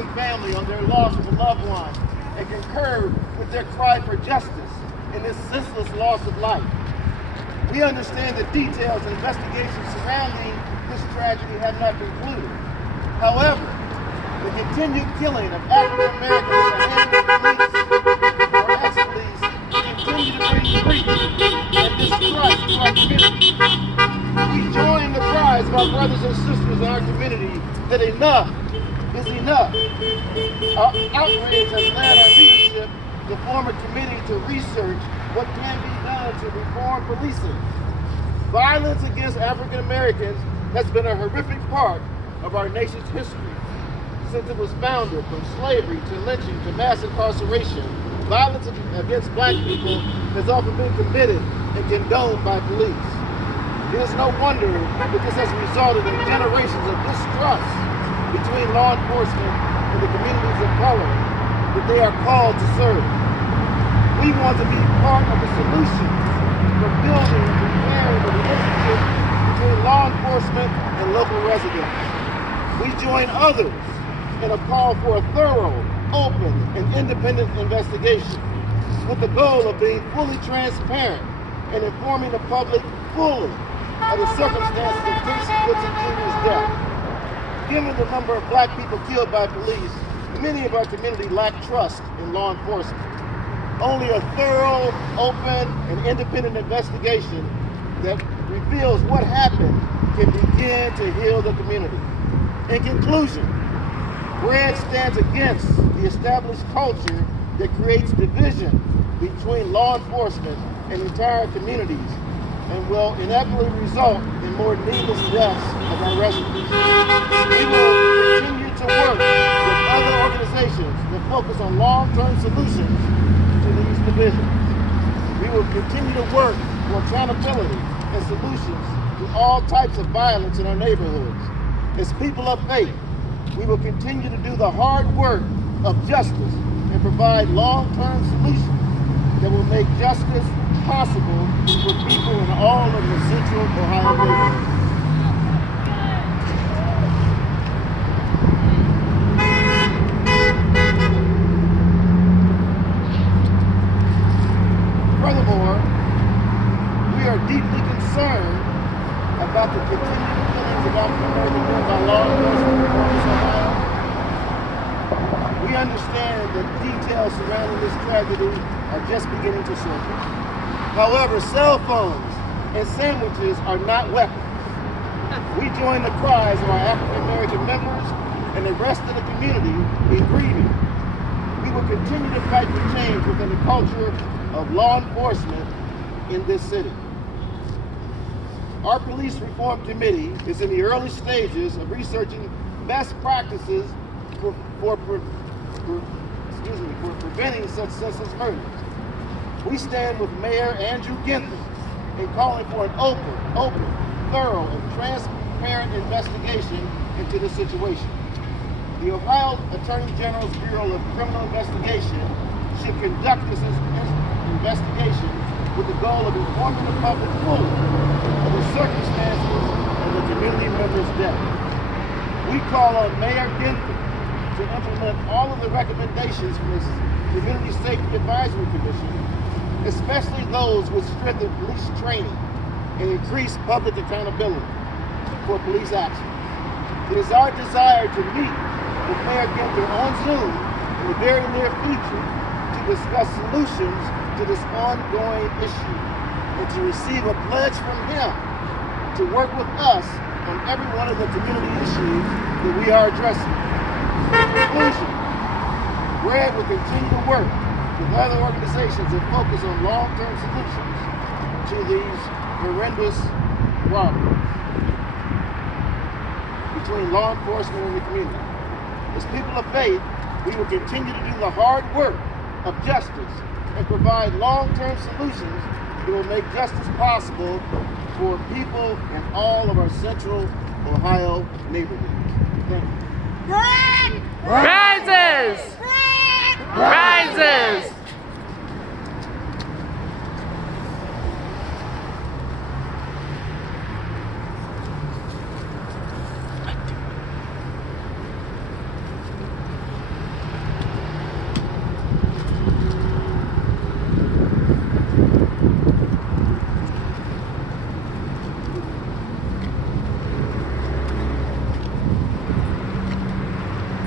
innocent family on their loss of a loved one and concur with their cry for justice in this senseless loss of life. We understand the details and investigations surrounding this tragedy have not concluded. However, the continued killing of African Americans at the hands of police or ex-police continue to bring grief and distrust to our community. We join the cries of our brothers and sisters in our community that enough is enough. Our outrage has led our leadership to form a committee to research what can be done to reform policing. Violence against African Americans has been a horrific part of our nation's history. Since it was founded, from slavery to lynching to mass incarceration, violence against black people has often been committed and condoned by police. It is no wonder that this has resulted in generations of distrust between law enforcement and the communities of color that they are called to serve. We want to be part of the solution for building and repairing the relationship between law enforcement and local residents. We join others in a call for a thorough, open, and independent investigation with the goal of being fully transparent and informing the public fully of the circumstances of Casey Woodson Jr.'s death. Given the number of black people killed by police, many of our community lack trust in law enforcement. Only a thorough, open, and independent investigation that reveals what happened can begin to heal the community. In conclusion, BREAD stands against the established culture that creates division between law enforcement and entire communities and will inevitably result in more needless deaths of our residents. We will continue to work with other organizations that focus on long-term solutions to these divisions. We will continue to work for accountability and solutions to all types of violence in our neighborhoods. As people of faith, we will continue to do the hard work of justice and provide long-term solutions that will make justice possible for people in all of the central Ohio neighborhoods. Furthermore, we are deeply concerned about the continued killings of African American men by law enforcement in Ohio. We understand that details surrounding this tragedy are just beginning to surface. However, cell phones and sandwiches are not weapons. We join the cries of our African American members and the rest of the community in grieving. We will continue to fight for change within the culture of law enforcement in this city. Our Police Reform Committee is in the early stages of researching best practices for preventing such senseless murders. We stand with Mayor Andrew Ginther in calling for an open, thorough, and transparent investigation into the situation. The Ohio Attorney General's Bureau of Criminal Investigation should conduct this investigation with the goal of informing the public fully of the circumstances of the community member's death. We call on Mayor Ginther to implement all of the recommendations from the Community Safety Advisory Commission, especially those which strengthen police training and increase public accountability for police action. It is our desire to meet with Mayor Ginther on Zoom in the very near future to discuss solutions to this ongoing issue and to receive a pledge from him to work with us on every one of the community issues that we are addressing. In conclusion, BREAD will continue to work with other organizations that focus on long-term solutions to these horrendous robberies between law enforcement and the community. As people of faith, we will continue to do the hard work of justice and provide long-term solutions that will make justice possible for people in all of our central Ohio neighborhoods. Thank you. Rises! Rises!